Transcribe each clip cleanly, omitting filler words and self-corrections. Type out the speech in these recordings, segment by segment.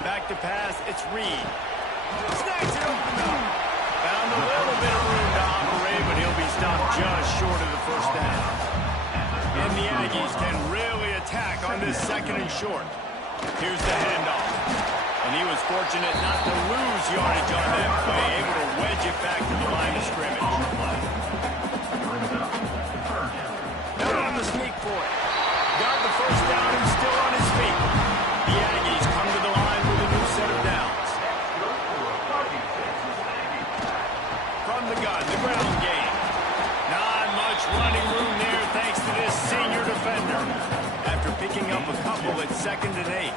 Back to pass, it's Reed. Snacks it open up. Found a little bit of room to operate, but he'll be stopped just short of the first down. And the Aggies can really attack on this second and short. Here's the handoff. And he was fortunate not to lose yardage on that play, able to wedge it back to the line of scrimmage. Now on the sneak for it. Got the first down and still on his feet. The Aggies come to the line with a new set of downs. From the gun, the ground game. Not much running room there thanks to this senior defender. After picking up a couple at 2nd and 8.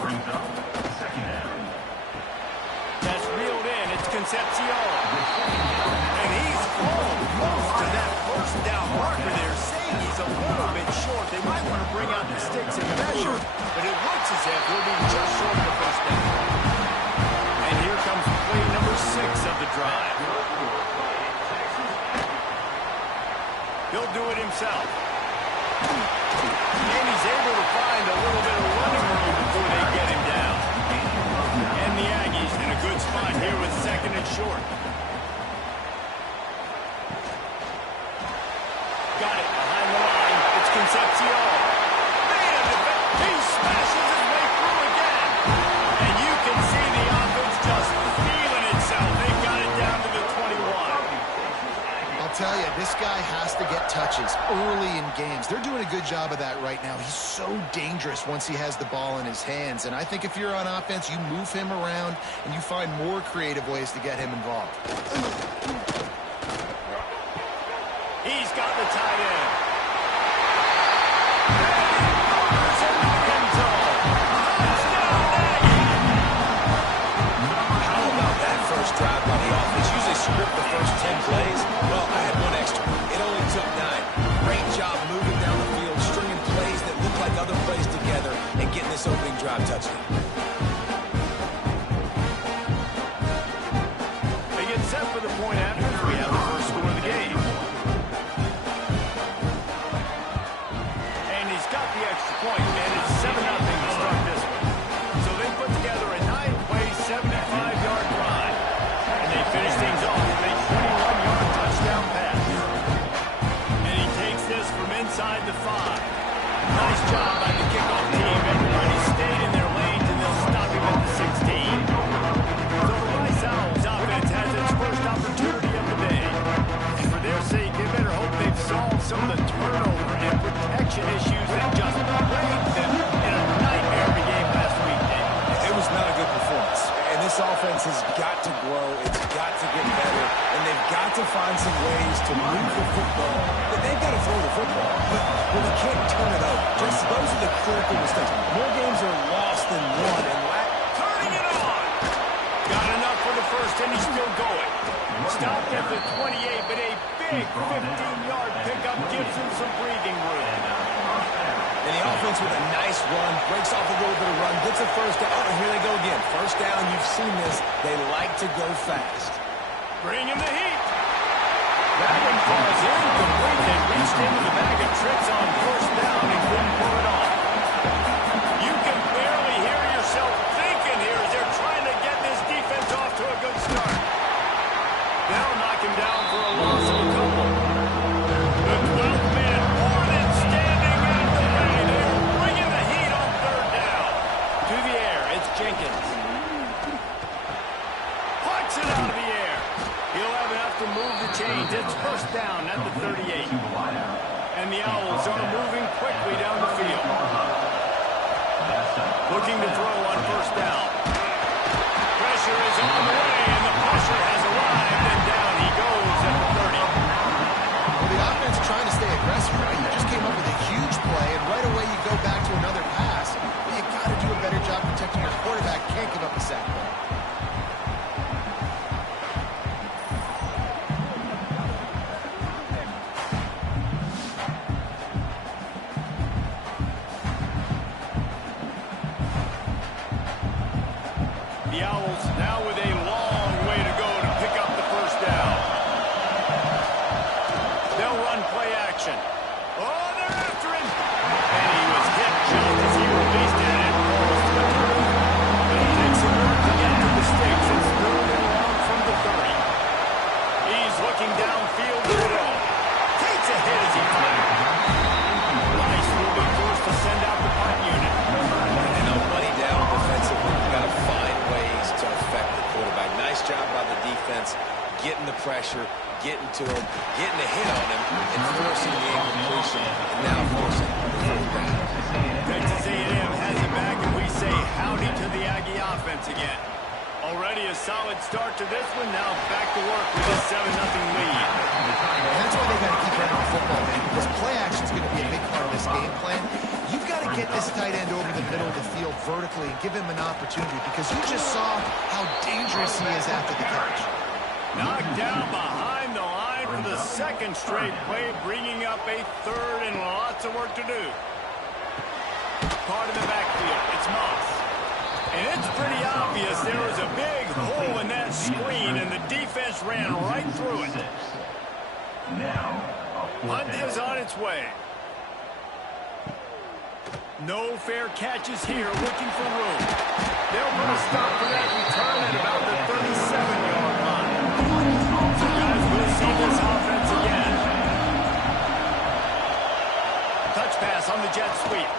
That's reeled in. It's Concepcion. And he's close to that first down marker there, saying he's a little bit short. They might want to bring out the sticks and measure, but it looks as if he'll be just short of the first down. And here comes play number 6 of the drive. He'll do it himself. And he's able to find a little bit of running room before they get him down. And the Aggies in a good spot here with 2nd and short. Got it behind the line. It's Concepcion. He smashes his way through again. And you can see the offense just feeling itself. They got it down to the 21. I'll tell you, this guy has to get touches early in games. They're doing a good job of that right now. He's so dangerous once he has the ball in his hands. And I think if you're on offense, you move him around and you find more creative ways to get him involved. He's got the tight end. How about that first drive by the offense? Usually script the first 10 plays. Well, I had one extra. It only took 9. Great job moving down the field, stringing plays that look like other plays together, and getting this opening drive touchdown. They get set for the point after. We have the first score of the game. And he's got the extra point, and it's 7-0 to start this one. So they put together a 9-play, 75-yard drive. And they finish things off with a 21-yard touchdown pass. And he takes this from inside the 5. Nice job by the kickoff team. Everybody stayed in their lanes, and they'll stop him at the 16. So the Rice Owls offense has its first opportunity of the day. And for their sake, they better hope they've solved some of the turnover and protection issues that just plagued them in a nightmare of a game last week, Dave. It was not a good performance. And this offense has got to grow. It's got to get better. And they've got to find some ways to move the football. But they've got to throw the football. But we can't turn it over. Just those are the critical mistakes. More games are lost than won. And turning it on. Got enough for the first, and he's still going. Stopped at the 28, but a big 15-yard pickup gives him some breathing room. And the offense with a nice run, breaks off a little bit of run, gets a first down. Oh, here they go again. First down, you've seen this. They like to go fast. Bring him the heat. That one falls incomplete. They reached into the bag of tricks on first down and couldn't pull it off. You can barely hear yourself thinking here as they're trying to get this defense off to a good start. They'll knock him down for a loss of a couple. The 12th man more than standing at the ready. They're bringing the heat on third down. To the air, it's Jenkins. Puts it out of the air. He'll have enough to move the chains. It's first down at the 38. And the Owls on a pressure, getting to him, getting a hit on him, and forcing the incompletion, and now forcing the fourth down. Texas A&M has it back, and we say howdy to the Aggie offense again. Already a solid start to this one. Now back to work with a 7-0 lead. And that's why they got to keep running the football, man, because play action is going to be a big part of this game plan. You've got to get this tight end over the middle of the field vertically and give him an opportunity, because you just saw how dangerous he is after the catch. Knocked down behind the line for the second straight play, bringing up a third and lots of work to do. Caught in the backfield. It's Moss. And it's pretty obvious there was a big hole in that screen, and the defense ran right through it. Hunt is on its way. No fair catches here, looking for room. They'll put a stop for that return at about the 37-yard line. So, guys, we'll see this offense again. Touch pass on the jet sweep.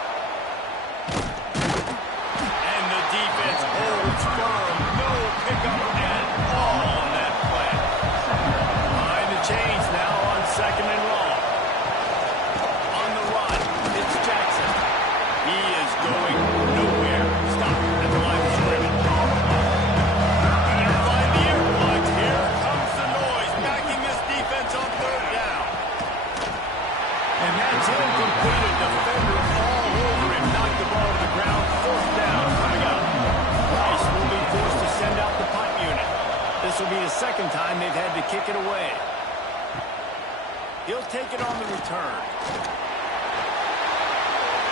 Defense holds firm. No pickup at all on that play. Behind the chains now on 2nd and long. On the run, it's Jackson. He is going nowhere. Stop at the line of scrimmage. Better find the earplugs. Here comes the noise, backing this defense on 3rd down. And that's incomplete. A defender all over him. Knocked the ball to the ground. 4th down coming up. Forced to send out the punt unit. This will be the second time they've had to kick it away. He'll take it on the return.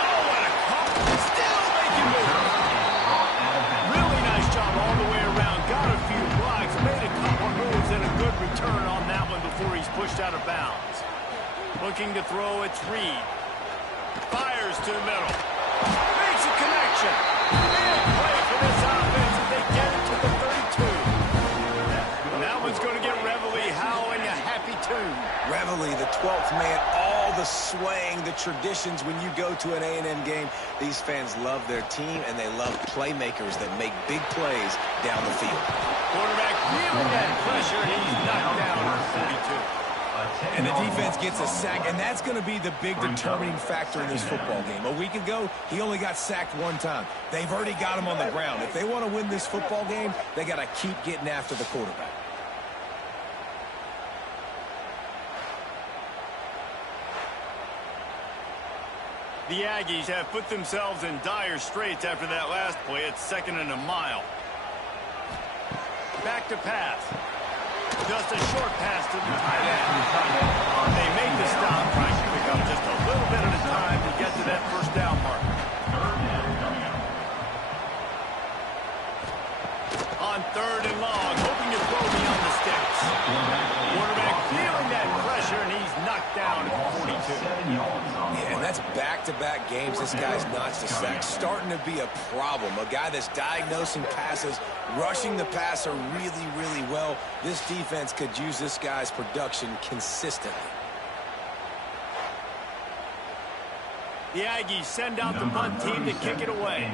Oh, what a call. Still making moves. Really nice job all the way around. Got a few blocks, made a couple moves, and a good return on that one before he's pushed out of bounds. Looking to throw, it's Reed. Fires to the middle. Makes a connection. Big play for this offense. Get it to the 32. And that one's going to get Reveille howling a happy tune. Reveille, the 12th man, all the swaying, the traditions when you go to an A&M game. These fans love their team, and they love playmakers that make big plays down the field. Quarterback feeling that pressure, and he's knocked down at 42. And the defense gets a sack, and that's going to be the big determining factor in this football game. A week ago, he only got sacked 1 time. They've already got him on the ground. If they want to win this football game, they got to keep getting after the quarterback. The Aggies have put themselves in dire straits after that last play. It's 2nd and a mile. Back to pass. Just a short pass to the tight end. They make the stop, trying to pick up just a little bit at a time to get to that 1st down marker. On 3rd and long, hoping to throw beyond the sticks. Quarterback feeling that pressure, and he's knocked down at 42. Yeah, and that's back-to-back games this guy's notched a sack. Starting to be a problem. A guy that's diagnosing passes, rushing the passer really, really well. This defense could use this guy's production consistently. The Aggies send out the punt team to kick it away.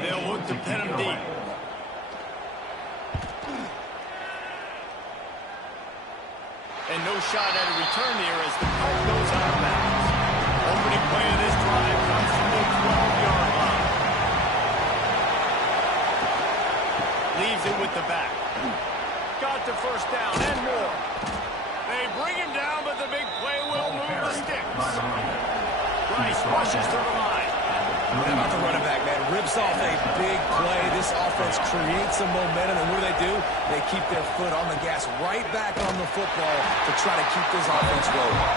They'll look to pin him deep. And no shot at a return here as the punt goes out of bounds. Opening play of this drive comes from the 12-yard line. Leaves it with the back. Got the 1st down and more. They bring him down, but the big play will move the sticks. Rice rushes to the line. How about the running back, man? Rips off a big play. This offense creates some momentum, and what do? They keep their foot on the gas right back on the football to try to keep this offense rolling.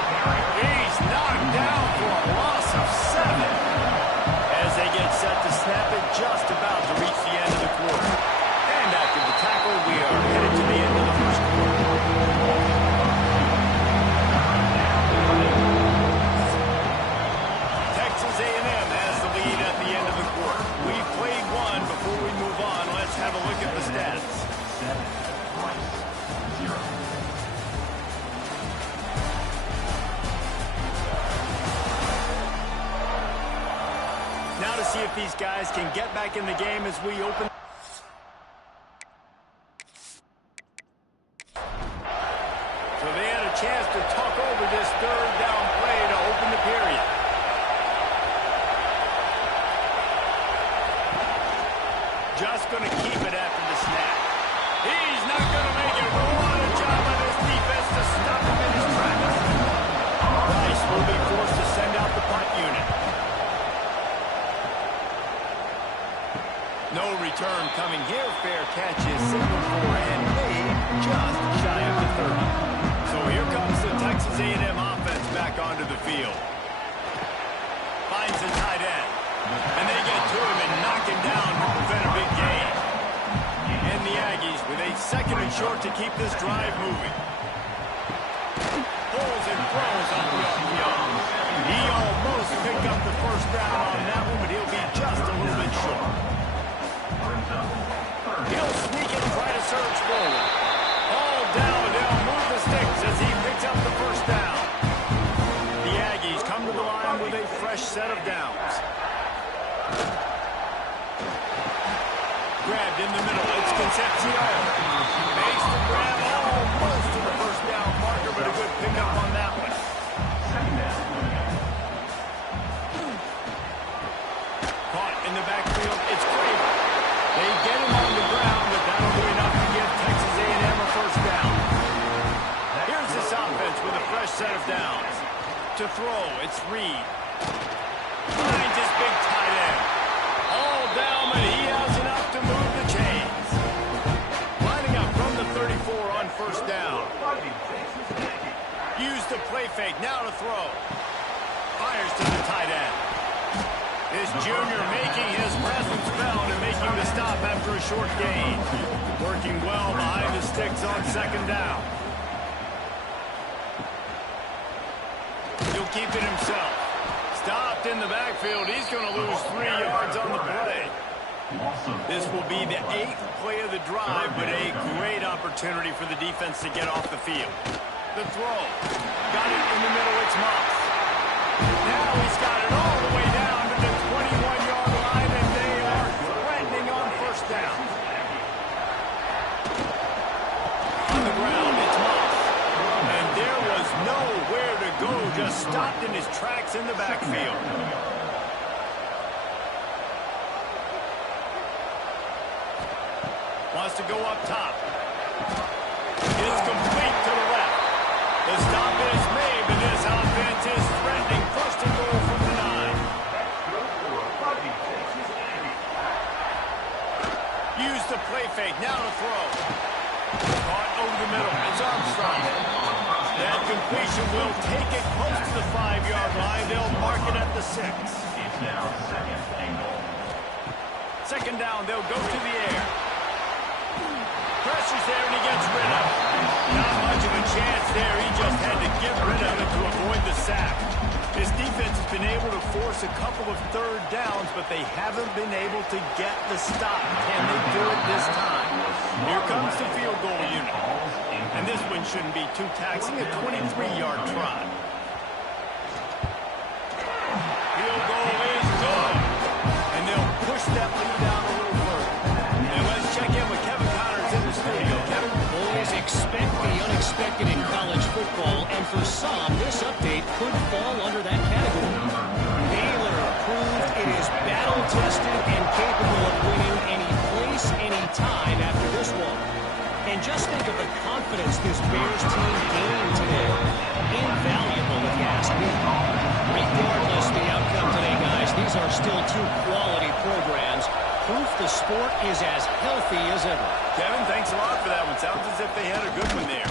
He's knocked down for a loss of 7. As they get set to snap it, just about to reach the end of the quarter. And after the tackle, we are headed to the end of the 1st quarter. Texas A&M has the lead at the end of the quarter. We played 1 before we move on. Let's have a look at the stats. 7, Rice, 0. Now to see if these guys can get back in the game as we open. Just going to keep it after the snap. He's not going to make it. What a job by this defense to stop him in his tracks. Rice will be forced to send out the punt unit. No return coming here. Fair catch is signaled for and made just shy of the 30. So here comes the Texas A&M offense back onto the field. Finds the tight end. And they get to him and knock him down to prevent a big gain. And the Aggies with a 2nd and short to keep this drive moving. Pulls and throws on the RPO. He almost picked up the first down on that one, but he'll be just a little bit short. He'll sneak and try to surge forward. All down, they'll move the sticks as he picks up the first down. The Aggies come to the line with a fresh set of downs. Grabbed in the middle, it's Concepcion. Makes the grab almost to the first down marker, but a good pickup on that one. Caught in the backfield, it's Craven. They get him on the ground, but that'll do enough to give Texas A&M a first down. Here's this offense with a fresh set of downs. To throw, it's Reed. Finds his big tight end. All down, but he has enough to move the chains. Lining up from the 34 on first down. Use the play fake, now to throw. Fires to the tight end. This junior making his presence felt and making the stop after a short gain. Working well behind the sticks on 2nd down. He'll keep it himself. Stopped in the backfield. He's going to lose 3 yards on the play. This will be the 8th play of the drive, but a great opportunity for the defense to get off the field. The throw. Got it in the middle. It's Moss. Now he's got it all the way down to the 21-yard line, and they are threatening on first down. On the ground, it's Moss. And there was nowhere to go, just stopped in his tracks in the backfield. Wants to go up top. It's complete to the left. The stop is made, but this offense is threatening. 1st and goal from the 9. Use the play fake, now to throw. Caught over the middle, it's Armstrong. That completion will take it close to the 5-yard line. They'll mark it at the 6. It's now 2nd and goal. 2nd down, they'll go to the air. Pressure's there and he gets rid of it. Not much of a chance there. He just had to get rid of it to avoid the sack. This defense has been able to force a couple of 3rd downs, but they haven't been able to get the stop. Can they do it this time? Here comes the field goal unit. And this one shouldn't be too taxing, a 23-yard try. Field goal is good. And they'll push that lead down a little further. And let's check in with Kevin Connors in the studio. Kevin? Always expect the unexpected in college football, and for some, this update could fall under that category. Baylor proved it is battle-tested and capable of winning any place, any time after this one. And just think of the confidence this Bears team gained today. Invaluable, if you ask me. Regardless of the outcome today, guys, these are still 2 quality programs. Proof the sport is as healthy as ever. Kevin, thanks a lot for that one. Sounds as if they had a good one there.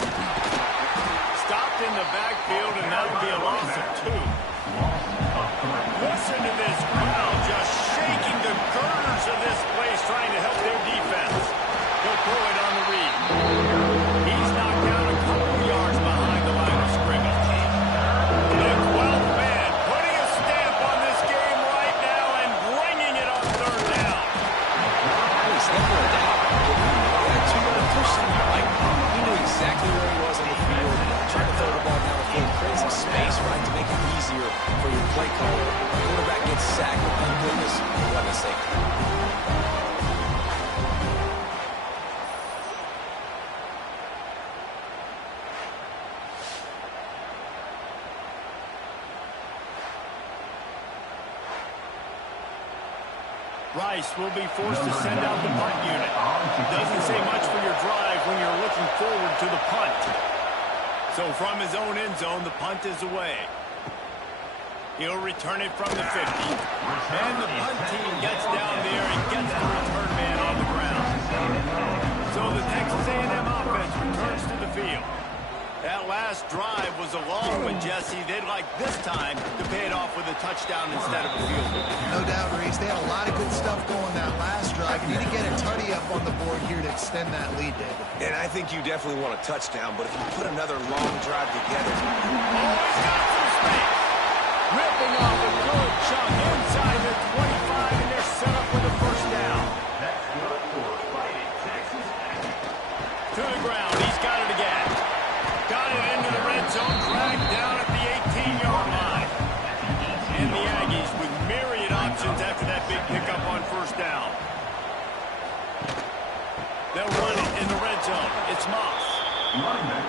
Stopped in the backfield, and that'll be a loss of 2. Listen to this crowd just shaking the girders of this place, trying to help their defense. They'll throw it on the Reed. He's knocked down a couple yards behind the line of scrimmage. The 12th man putting a stamp on this game right now and bringing it on 3rd down. He's never a doubt. That 2-yard push somewhere. Like, he knew exactly where he was on the field. Trying to throw the ball down the field. Create some space, right, to make it easy Rice will be forced to send out the punt unit. Doesn't say much for your drive when you're looking forward to the punt. So from his own end zone, the punt is away. He'll return it from the 50. And the punt team gets down there and gets the return man on the ground. So the Texas A&M offense returns to the field. That last drive was a long one, Jesse. They'd like this time to pay it off with a touchdown instead of a field goal. No doubt, Reese. They had a lot of good stuff going that last drive. You need to get a tutty up on the board here to extend that lead, David. And I think you definitely want a touchdown, but if you put another long drive together... Oh, he's got some space. Ripping off a good chunk inside the 25, and they're set up with a first down. That's good for Fighting Texas. To the ground. He's got it again. Got it into the red zone, dragged down at the 18-yard line. And the Aggies with myriad options after that big pickup on first down. They'll run it in the red zone. It's Moss.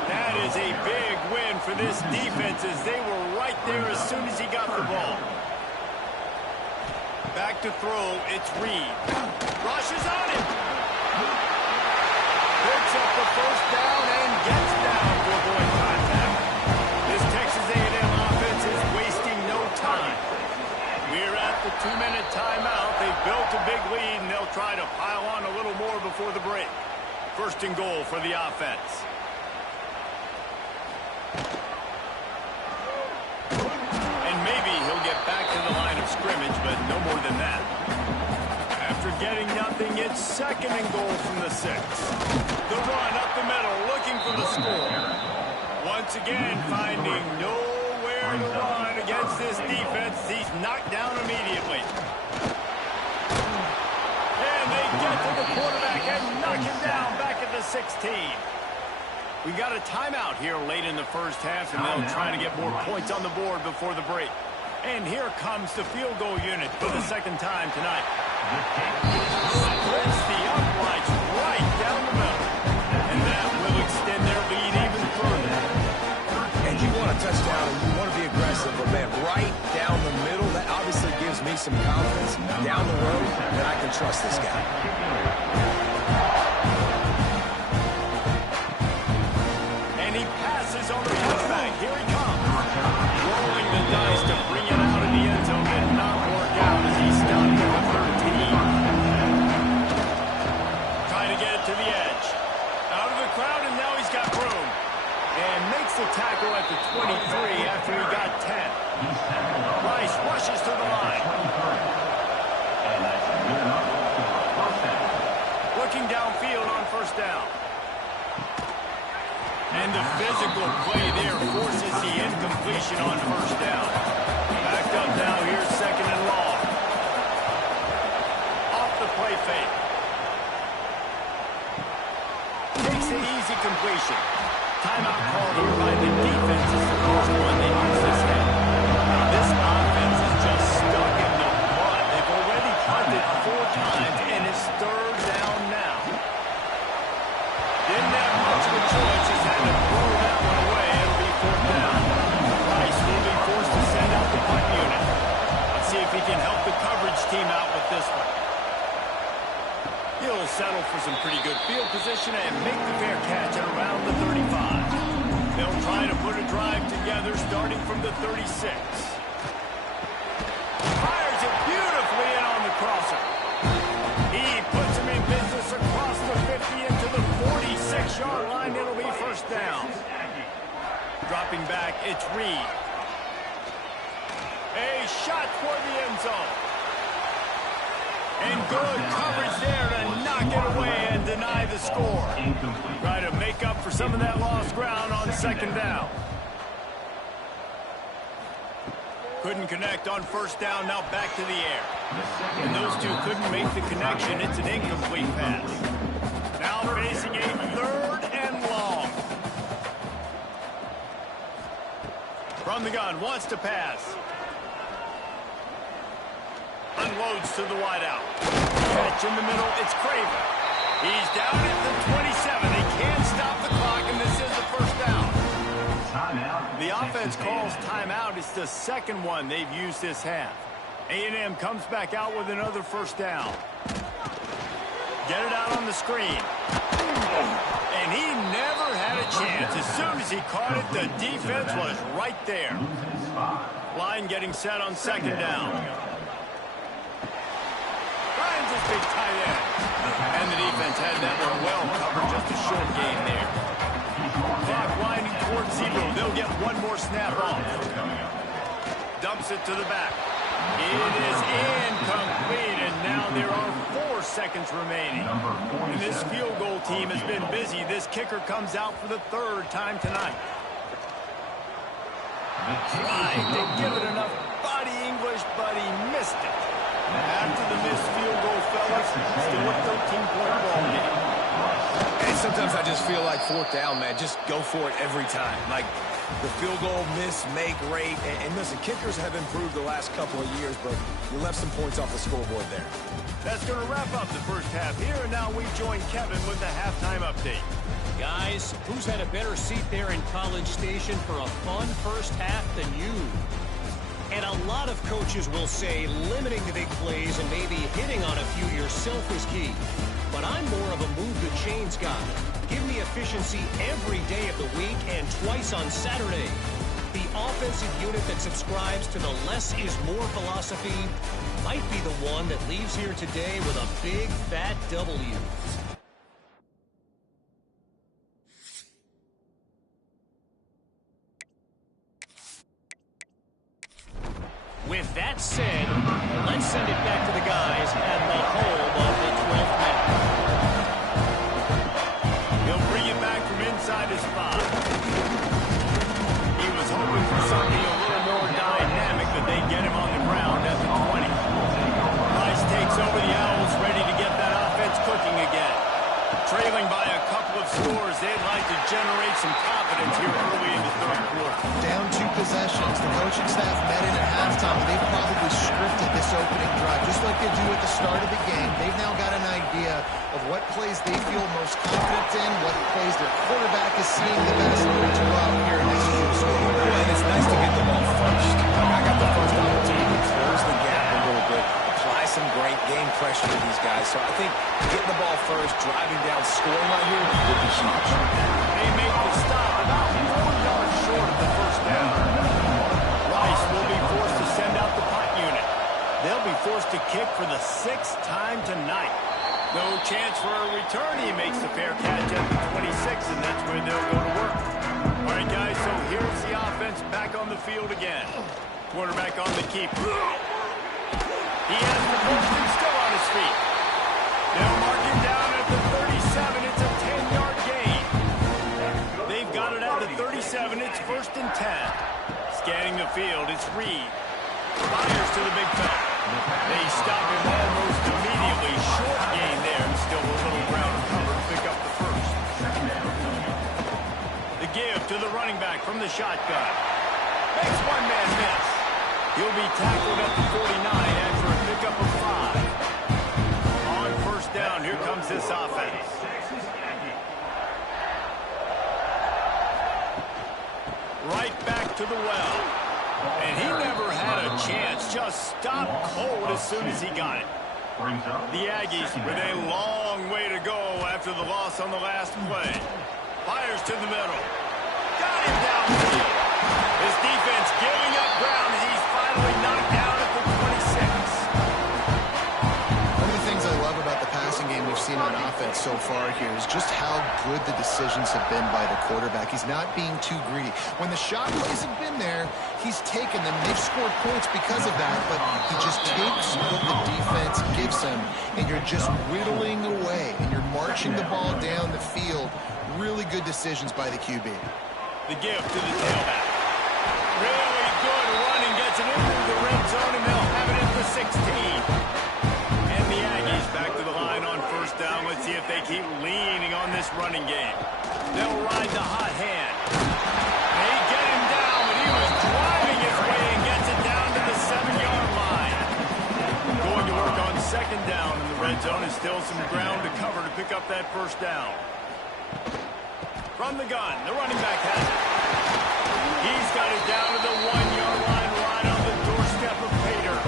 That is a big win for this defense as they were right there as soon as he got the ball. Back to throw, it's Reed. Rushes on him. Picks up the first down and gets down to avoid contact. This Texas A&M offense is wasting no time. We're at the 2-minute timeout. They've built a big lead, and they'll try to pile on a little more before the break. First and goal for the offense. And maybe he'll get back to the line of scrimmage, but no more than that. After getting nothing, it's second and goal from the 6. The run up the middle, looking for the score. Once again, finding nowhere to run against this defense. He's knocked down immediately. And they get to the quarterback and knock him down back at the 16. We got a timeout here late in the first half, and they'll try to get more points on the board before the break. And here comes the field goal unit for the second time tonight. Splits the uprights right down the middle. And that will extend their lead even further. And you want a touchdown and you want to be aggressive, but man, right down the middle, that obviously gives me some confidence down the road that I can trust this guy. And he passes on the touchback. Here he comes. Rolling the dice to bring it out of the end zone and not work out as he stopped at the 13. Trying to get it to the edge. Out of the crowd, and now he's got room. And makes the tackle at the 23 after he got 10. Rice rushes to the line. Looking downfield on first down. And the physical play there forces the incompletion on first down. Backed up now, here's second and long. Off the play fake. Takes the easy completion. Timeout called here by the defense is the first one they use this game. Now this offense is just stuck in the mud. They've already punted 4 times, and it's third down now. Didn't have much of a choice, just had to throw that one away. It'll be fourth down. Rice will be forced to send out the punt unit. Let's see if he can help the coverage team out with this one. He'll settle for some pretty good field position and make the fair catch at around the 35. They'll try to put a drive together starting from the 36. Fires it beautifully in on the crosser. He puts him in business across the 50 into the 46-yard line. It'll be first down. Dropping back, it's Reed. A shot toward the end zone. And good coverage there to knock it away and deny the score. Try to make up for some of that lost ground on second down. Couldn't connect on first down, now back to the air. And those two couldn't make the connection. It's an incomplete pass. Now facing a third and long. From the gun, wants to pass. Unloads to the wideout. Catch in the middle, it's Craven. He's down at the 27. They can't stop the clock, and this is the first down. Timeout. The offense calls timeout. It's the second one they've used this half. A&M comes back out with another first down. Get it out on the screen. And he never had a chance. As soon as he caught it, the defense was right there. Line getting set on second down. Finds his big tight end. And the defense had that one well covered. Just a short gain there. Clock winding towards zero. They'll get one more snap off. Dumps it to the back. It is incomplete, and now there are 4 seconds remaining. And this field goal team has been busy. This kicker comes out for the 3rd time tonight. Tried to give it enough body English, but he missed it. After the missed field goal, fellas, still a 13-point ball game. And sometimes I just feel like 4th down, man. Just go for it every time. Like, the field goal miss, make, rate. And listen, kickers have improved the last couple of years, but you left some points off the scoreboard there. That's going to wrap up the first half here, and now we join Kevin with the halftime update. Guys, who's had a better seat there in College Station for a fun first half than you? And a lot of coaches will say limiting the big plays and maybe hitting on a few yourself is key. But I'm more of a move the chains guy. Give me efficiency every day of the week and twice on Saturday. The offensive unit that subscribes to the less is more philosophy might be the one that leaves here today with a big fat W. With that said, let's send it back to the guys at the home of the 12th man. He'll bring it back from inside his spot. He was hoping for something a little more dynamic, but they get him on the ground at the 20. Rice takes over the Owls, ready to get that offense cooking again. Trailing by a couple of scores, they'd like to generate some confidence here early in the 3rd quarter. Down 2 possessions. The coaching staff met in at halftime, and they've probably scripted this opening drive, just like they do at the start of the game. They've now got an idea of what plays they feel most confident in, what plays their quarterback is seeing the best to go out here and execute score. Well, and it's nice to get the ball first. I got the first opportunity to close the gap a little bit, apply some great game pressure to these guys. So I think getting the ball first, driving down, scoring right here would be huge. They make the stop about 4 yards short of the first down. Rice will be forced to send out the punt unit. They'll be forced to kick for the 6th time tonight. No chance for a return. He makes the fair catch at the 26, and that's where they'll go to work. All right, guys, so here's the offense back on the field again. Quarterback on the keep. He has the post and still on his feet. They'll mark him down at the 37. It's a 10-yard gain. They've got it at the 37. It's 1st and 10. Scanning the field, it's Reed. Fires to the big fella. They stop him almost immediately. Short gain there, and still a little ground cover to pick up the first. The give to the running back from the shotgun. Makes one man miss. He'll be tackled at the 49 after a pickup of 5. On first down, here comes this offense. Right back to the well. And he never had a chance. Just stopped cold as soon as he got it. The Aggies with a long way to go after the loss on the last play. Fires to the middle. Got him downfield. His defense giving up ground as he's finally knocked down at the 26. One of the things I love about the passing game we've seen on offense so far here is just how good the decisions have been by the quarterback. He's not being too greedy. When the shot plays have been there, he's taken them. They've scored points because of that, but he just takes what the defense gives him, and you're just whittling away, and you're marching the ball down the field. Really good decisions by the QB. The give to the tailback. Really good running, gets it into the red zone, and they'll have it at the 16. And the Aggies back to the line on first down. Let's see if they keep leaning on this running game. They'll ride the hot hand. They get him down, but he was driving his way and gets it down to the 7-yard line. Going to work on second down, and the red zone is still some ground to cover to pick up that first down. From the gun, the running back has it. He's got it down to the 1-yard line, right on the doorstep of Pater.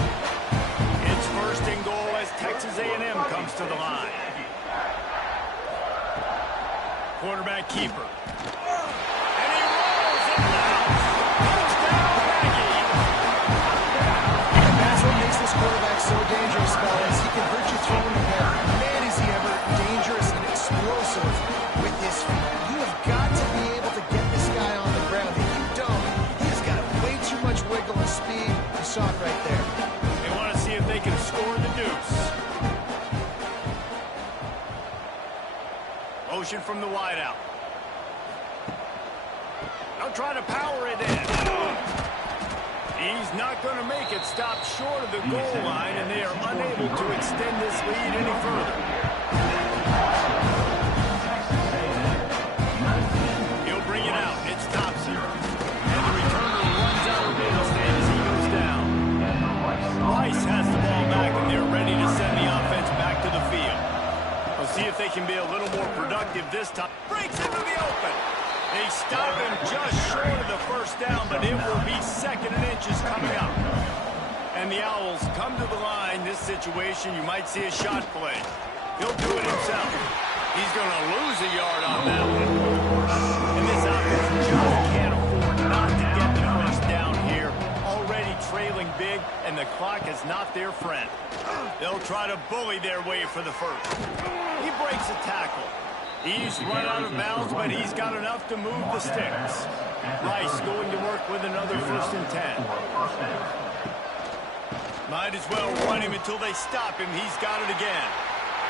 Texas A&M comes to the line. Quarterback keeper. And he rolls in the house. Touchdown, Aggie. And that's what makes this quarterback so dangerous, fellas. He can hurt you throwing the ball. Man, is he ever dangerous and explosive with his feet. You have got to be able to get this guy on the ground. If you don't, he's got way too much wiggle and speed. You saw it right there. They want to see if they can score the deuce. Motion from the wideout. They'll try to power it in. He's not going to make it. Stop short of the goal line, and they are unable to extend this lead any further. He'll bring it out. It's Thompson. And the returner runs out of real estate as he goes down. Rice has the ball back, and they're ready to send the offense back to the field. We'll see if they can be a little more productive this time. Breaks into the open. They stop him just short of the first down, but it will be 2nd and inches coming up. And the Owls come to the line. This situation, you might see a shot play. He'll do it himself. He's going to lose a yard on that one. And this offense just can't afford not to get the first down here. Already trailing big, and the clock is not their friend. They'll try to bully their way for the first. He breaks a tackle. He's run out of bounds, but he's got enough to move the sticks. Rice going to work with another 1st and 10. Might as well run him until they stop him. He's got it again.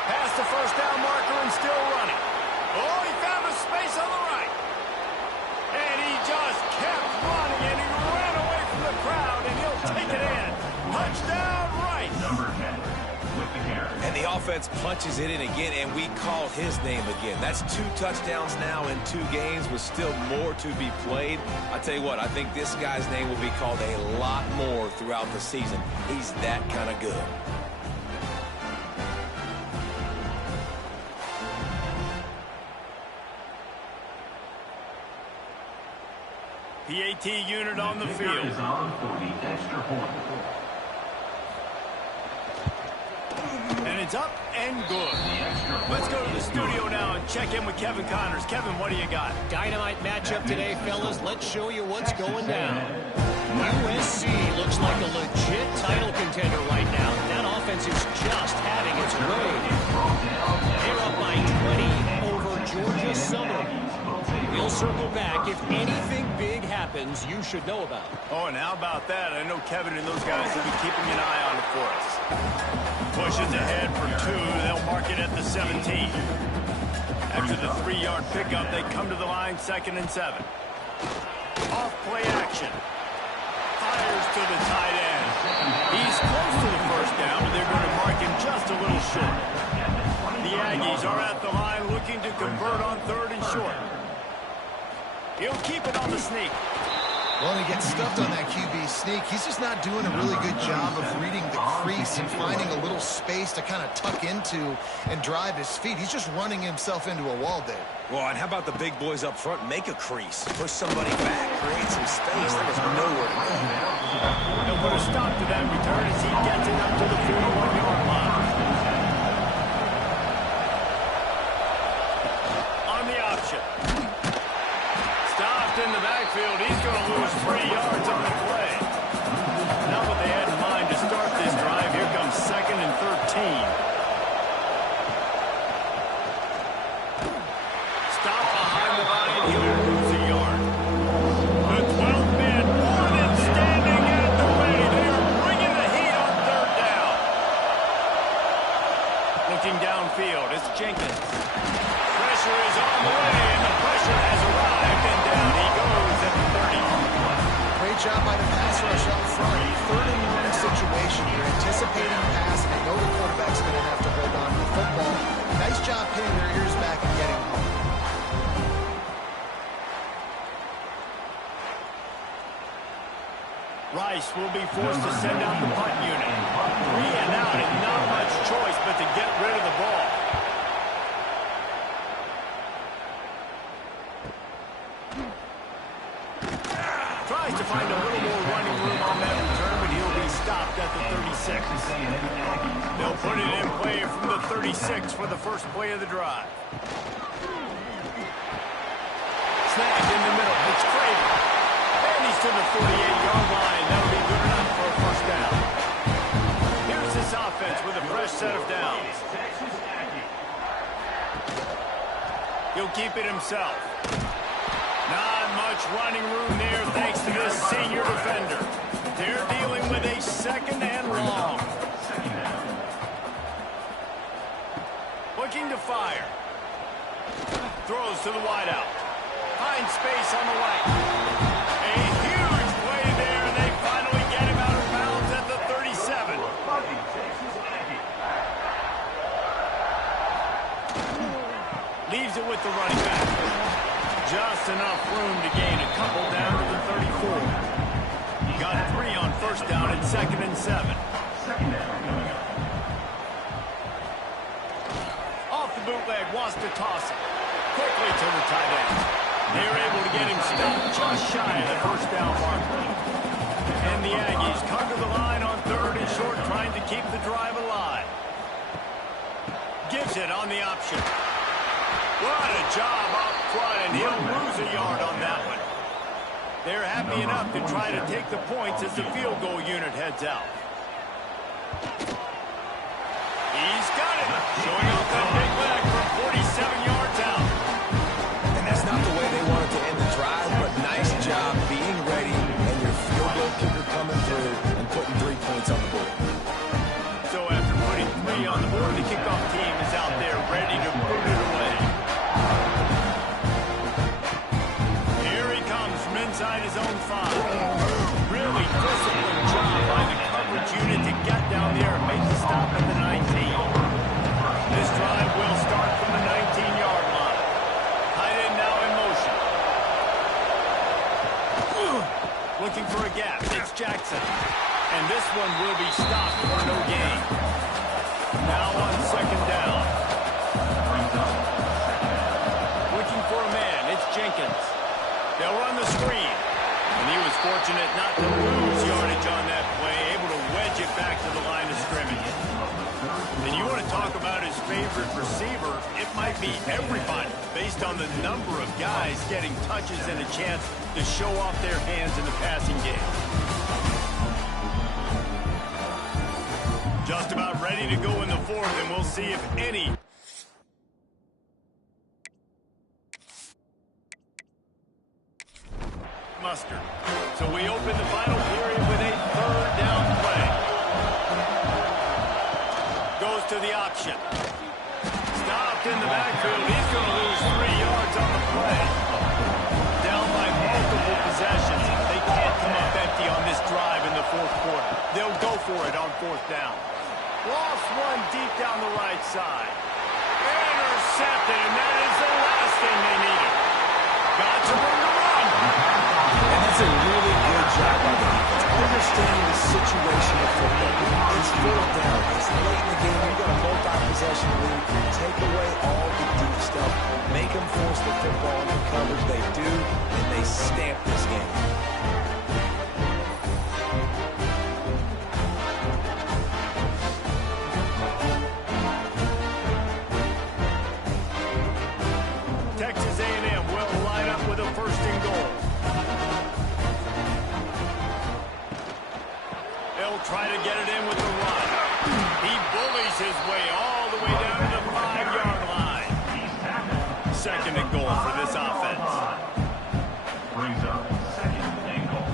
Past the first down marker and still running. Oh, he found a space on the right. And he just kept running, and he ran away from the crowd, and he'll take it in. Touchdown, Rice. Number 10 with the carry. And the offense punches it in again, and we call his name again. That's 2 touchdowns now in 2 games with still more to be played. I tell you what, I think this guy's name will be called a lot more throughout the season. He's that kind of good. PAT unit on the field. Is on for the extra point. And it's up and good. Let's go to the studio now and check in with Kevin Connors. Kevin, what do you got? Dynamite matchup today, fellas. Let's show you what's going down. USC looks like a legit title contender right now. That offense is just having its way. They're up by 20 over Georgia Southern. We'll circle back. If anything big happens, you should know about it. Oh, and how about that? I know Kevin and those guys will be keeping an eye on it for us. Pushes ahead for 2. They'll mark it at the 17. After the 3-yard pickup, they come to the line 2nd and 7. Off play action. Fires to the tight end. He's close to the first down, but they're going to mark him just a little short. The Aggies are at the line looking to convert on 3rd and short. He'll keep it on the sneak. Well, and he gets stuffed on that QB sneak. He's just not doing a really good job of reading the crease and finding a little space to kind of tuck into and drive his feet. He's just running himself into a wall there. Well, and how about the big boys up front? Make a crease. Push somebody back. Create some space. There was nowhere to go. They'll put a stop to that return as he gets it up to the 41-yard line. On the option. Stopped in the backfield. He's going to lose 3 yards on the play. Not what they had in mind to start this drive. Here comes 2nd and 13. Stop behind the line. He'll lose a yard. The 12th man, more than standing at the ready. They are bringing the heat on 3rd down. Looking downfield, it's Jenkins. Pressure is on the way, and the pressure has arrived, and down he goes at the 30. Great job by the pass rush up front. 3rd and 1 situation. You're anticipating the pass, and they know the quarterback's going to have to hold on to the football. Nice job pinning their ears back and getting home. Rice will be forced to send out the punt unit. 3 and out, and not much choice but to get rid of the ball. Tries to find a little more running room on that return, but he'll be stopped at the 36. Put it in play from the 36 for the first play of the drive. Snagged in the middle. It's Craven. And he's to the 48-yard line. That'll be good enough for a first down. Here's this offense with a fresh set of downs. He'll keep it himself. Not much running room there thanks to this senior defender. They're dealing with a second and long. Looking to fire. Throws to the wideout. Finds space on the right. A huge play there, and they finally get him out of bounds at the 37. Leaves it with the running back. Just enough room to gain a couple down to the 34. Got 3 on first down and 2nd and 7. Off the bootleg, wants to toss it. Quickly to the tight end. They're able to get him stopped just shy of the first down marker. And the Aggies come to the line on 3rd and short, trying to keep the drive alive. Gives it on the option. What a job up front, and he'll lose a yard on that one. They're happy enough to try to take the points as the field goal unit heads out. He's got it. Showing off that big leg from 47 yards out. And that's not the way they wanted to end the drive, but nice job being ready and your field goal kicker coming through and putting 3 points on the board. So after putting 3 on the board, the kickoff team is out there ready to put it away. Here he comes from inside his own 5. Really disciplined job by the coverage unit to get down there and make the stop at the 19. This drive will start from the 19-yard line. Tight end now in motion. Looking for a gap. It's Jackson. And this one will be stopped for no gain. Now on 2nd down. Looking for a man. It's Jenkins. They'll run the screen. And he was fortunate not to lose yardage on that play, able to wedge it back to the line of scrimmage. And you want to talk about his favorite receiver, it might be everybody, based on the number of guys getting touches and a chance to show off their hands in the passing game. Just about ready to go in the 4th, and we'll see if any mustard. So we open the final period with a 3rd down play. Goes to the option. Stopped in the backfield. He's going to lose 3 yards on the play. Down by multiple possessions. They can't come up empty on this drive in the 4th quarter. They'll go for it on 4th down. Lost one deep down the right side. Intercepted, and that is the last thing they needed. Got some room to run. And that's a really good job by the defense. Understanding the situation of football. It's 4th down. It's late in the game. You've got a multi-possession lead. Take away all the deep stuff. Make them force the football into coverage. They do, and they stamp this game. Texas A&M will line up with a 1st and goal. They'll try to get it in with the run. He bullies his way all the way down to the 5-yard line. 2nd and goal for this offense. Brings up 2nd and goal.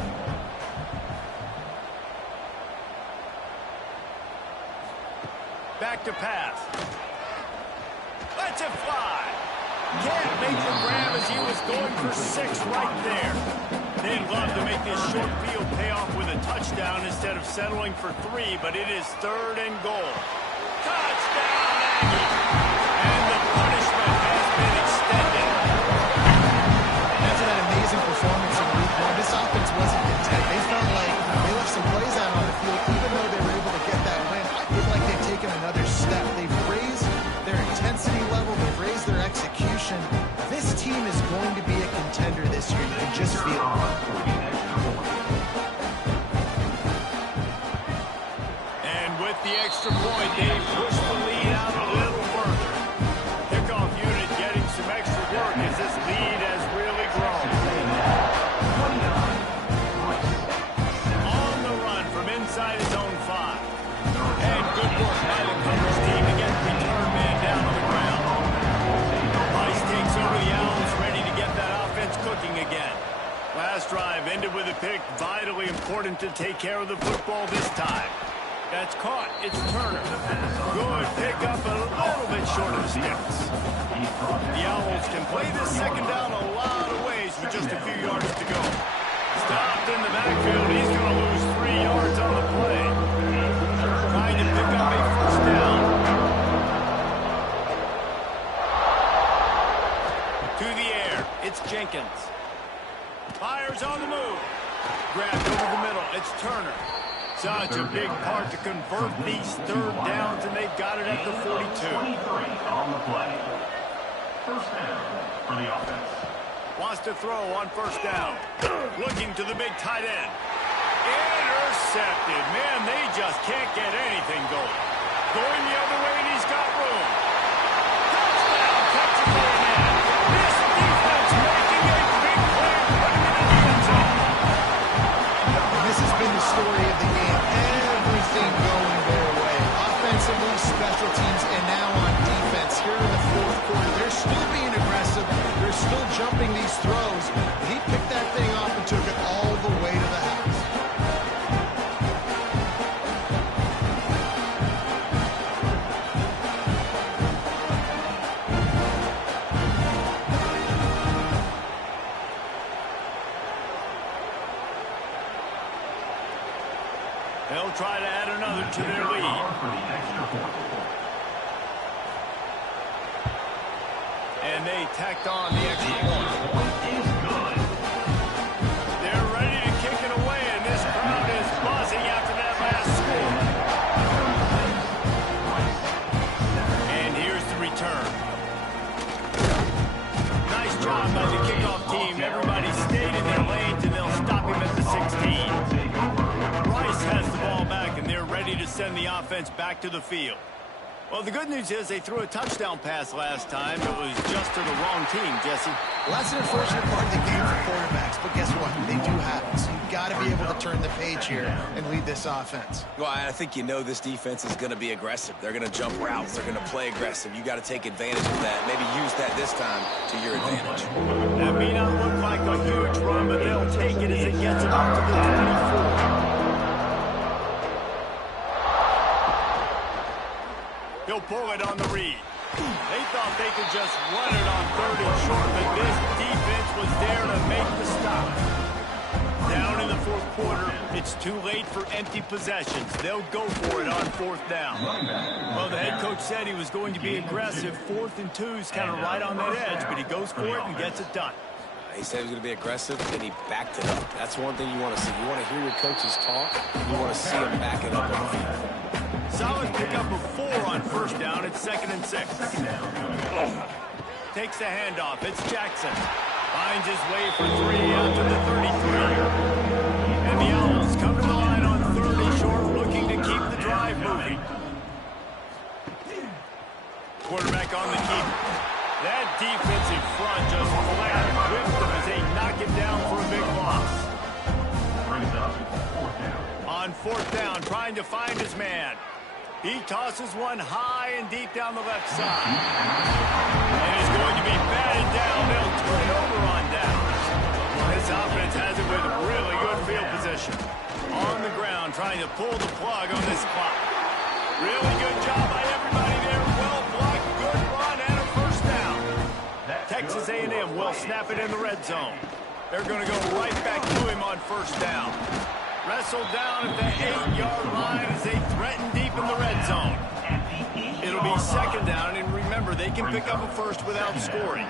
Back to pass. Lets it fly. Can't make the grab as he was going for 6 right there. They'd love to make this short field pay off with a touchdown instead of settling for 3, but it is 3rd and goal. Touchdown, Aggies! And the punishment has been extended. After that amazing performance in week 1, this offense wasn't content. They felt like they left some plays out on the field, even though they were able to get that win. I feel like they've taken another step. They've raised their intensity level. They've raised their execution. This team is going to be a contender this year. You can just feel it. And with the extra point. They push the lead out a little further. Kickoff unit getting some extra work as this lead has really grown. On the run from inside his own 5. And good work by the coverage team to get the return man down on the ground. Rice takes over the Owls, ready to get that offense cooking again. Last drive ended with a pick. Vitally important to take care of the football this time. That's caught. It's Turner. Good pick up a little bit short of the sticks. The Owls can play this second down a lot of ways with just a few yards to go. Stopped in the backfield. He's going to lose 3 yards on the play. Trying to pick up a first down. To the air. It's Jenkins. Fires on the move. Grabbed over the middle. It's Turner. Such a big part to convert these third downs, and they've got it at the 42. 23 on the play. First down for the offense. Wants to throw on first down. Looking to the big tight end. Intercepted. Man, they just can't get anything going. Going the other way, and he's got room. Touchdown, Texas A&M. This defense making a big play, putting it in the end zone. This has been the story of the game. Everything going their way. Offensively, special teams, and now on defense. Here in the fourth quarter, they're still being aggressive. They're still jumping these throws. He picked that thing off and took it all the way to the house. They'll try to add another to their lead. And they tacked on the extra point. They're ready to kick it away, and this crowd is buzzing after that last score. And here's the return. Nice job by the kickoff team. Everybody stayed in their lanes, and they'll stop him at the 16. Rice has the ball back, and they're ready to send the offense back to the field. Well, the good news is they threw a touchdown pass last time. It was just to the wrong team, Jesse. Well, that's an unfortunate part of the game for quarterbacks, but guess what? They do have it, so you've got to be able to turn the page here and lead this offense. Well, I think you know this defense is going to be aggressive. They're going to jump routes. They're going to play aggressive. You got to take advantage of that. Maybe use that this time to your advantage. That may not look like a huge run, but they'll take it as it gets them up to the 24. He'll pull it on the read. They thought they could just run it on 3rd and short, but this defense was there to make the stop. Down in the fourth quarter, it's too late for empty possessions. They'll go for it on 4th down. Well, the head coach said he was going to be aggressive. 4th and 2 is kind of right on that edge, but he goes for it and gets it done. He said he was going to be aggressive, and he backed it up. That's one thing you want to see. You want to hear your coaches talk. You want to see him back it up on the field. Solid pickup of 4 on 1st down. It's 2nd and 6. Takes the handoff. It's Jackson. Finds his way for 3 out to the 33. And the Owls come to the line on 3rd and short, looking to keep the drive moving. Quarterback on the keeper. That defensive front just flat whipped them as they knock it down for a big loss. On 4th down, trying to find his man. He tosses one high and deep down the left side. And is going to be batted down. They'll turn it over on downs. This offense has it with really good field position. On the ground, trying to pull the plug on this clock. Really good job by everybody there. Well blocked, good run, and a first down. Texas A&M will snap it in the red zone. They're going to go right back to him on 1st down. Wrestled down at the 8-yard line as they threaten deep in the red zone. It'll be 2nd down, and remember, they can pick up a first without scoring.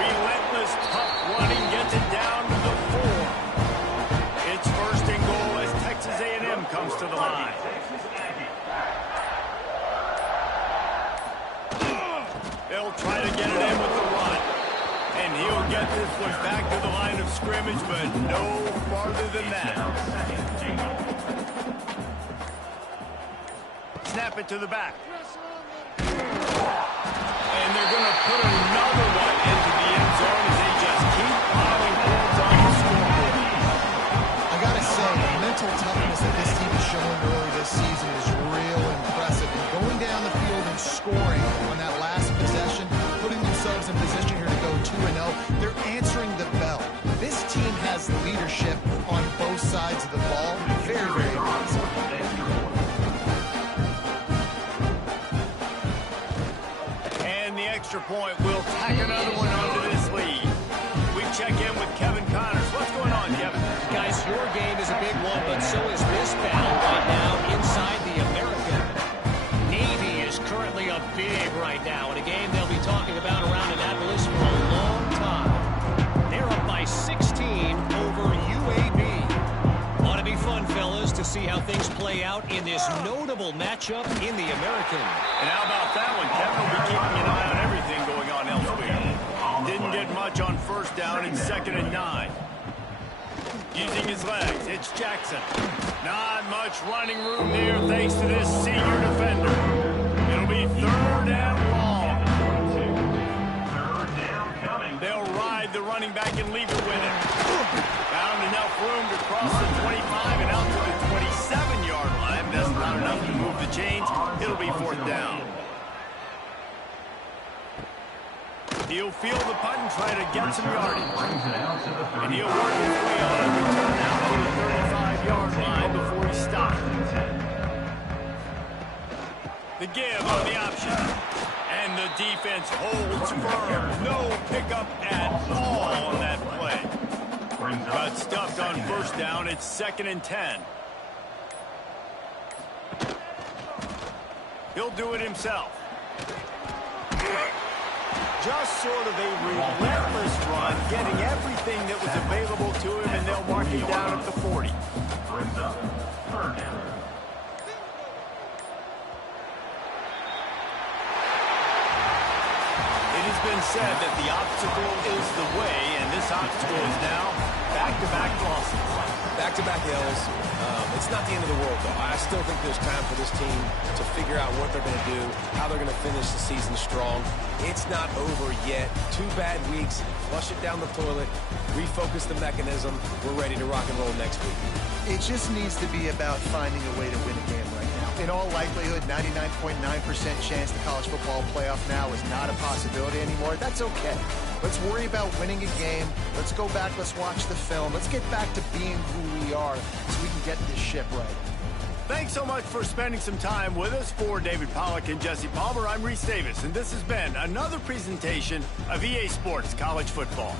Relentless, tough running gets it down to the 4. It's 1st and goal as Texas A&M comes to the line. They'll try to get it in with the run. And he'll get this one back to the line of scrimmage, but no farther than that. Snap it to the back. And they're going to put another one into the end zone as they just keep piling points on the scoreboard. I got to say, the mental toughness that this team is showing early this season is real impressive. And going down the field and scoring on that last possession, putting themselves in position here to go 2-0, they're answering the bell. This team has leadership on both sides of the ball. Very, very impressive. And the extra point will tack another one onto this lead. We check in with Kevin Connors. What's going on, Kevin? Guys, your game is a big one, but so is this battle right now inside the American. Navy is currently up big right now in a game they'll be talking about around Annapolis for a long time. They're up by 16 over UAB. Ought to be fun, fellas, to see how things play out in this notable matchup in the American. And how about that one? Kevin will be keeping an eye on everything going on elsewhere. Didn't get much on first down in 2nd and 9. Using his legs, it's Jackson. Not much running room there thanks to this senior defender. It'll be 3rd and long. They'll ride the running back and leave it with him. Found enough room to cross the 25 and out to the 27-yard line. That's not enough to move the chains. It'll be 4th down. He'll field the punt and try to get some yardage. And he'll work his way on a return out to the 35-yard line before he stops. The give on the option. And the defense holds firm. No pickup at all on that play. Got stuffed on first down. It's 2nd and 10. He'll do it himself. Just sort of a relentless run, getting everything that was available to him, and they'll mark him down at the 40. Brings up 3rd down. It has been said that the obstacle is the way, and this obstacle is now back-to-back losses. Back-to-back L's. It's not the end of the world, though. I still think there's time for this team to figure out what they're going to do, how they're going to finish the season strong. It's not over yet. 2 bad weeks. Flush it down the toilet. Refocus the mechanism. We're ready to rock and roll next week. It just needs to be about finding a way to win a game right now. In all likelihood, 99.9% chance the college football playoff now is not a possibility anymore. That's okay. Let's worry about winning a game. Let's go back. Let's watch the film. Let's get back to being who we are so we can get this ship right. Thanks so much for spending some time with us. For David Pollack and Jesse Palmer, I'm Reese Davis, and this has been another presentation of EA Sports College Football.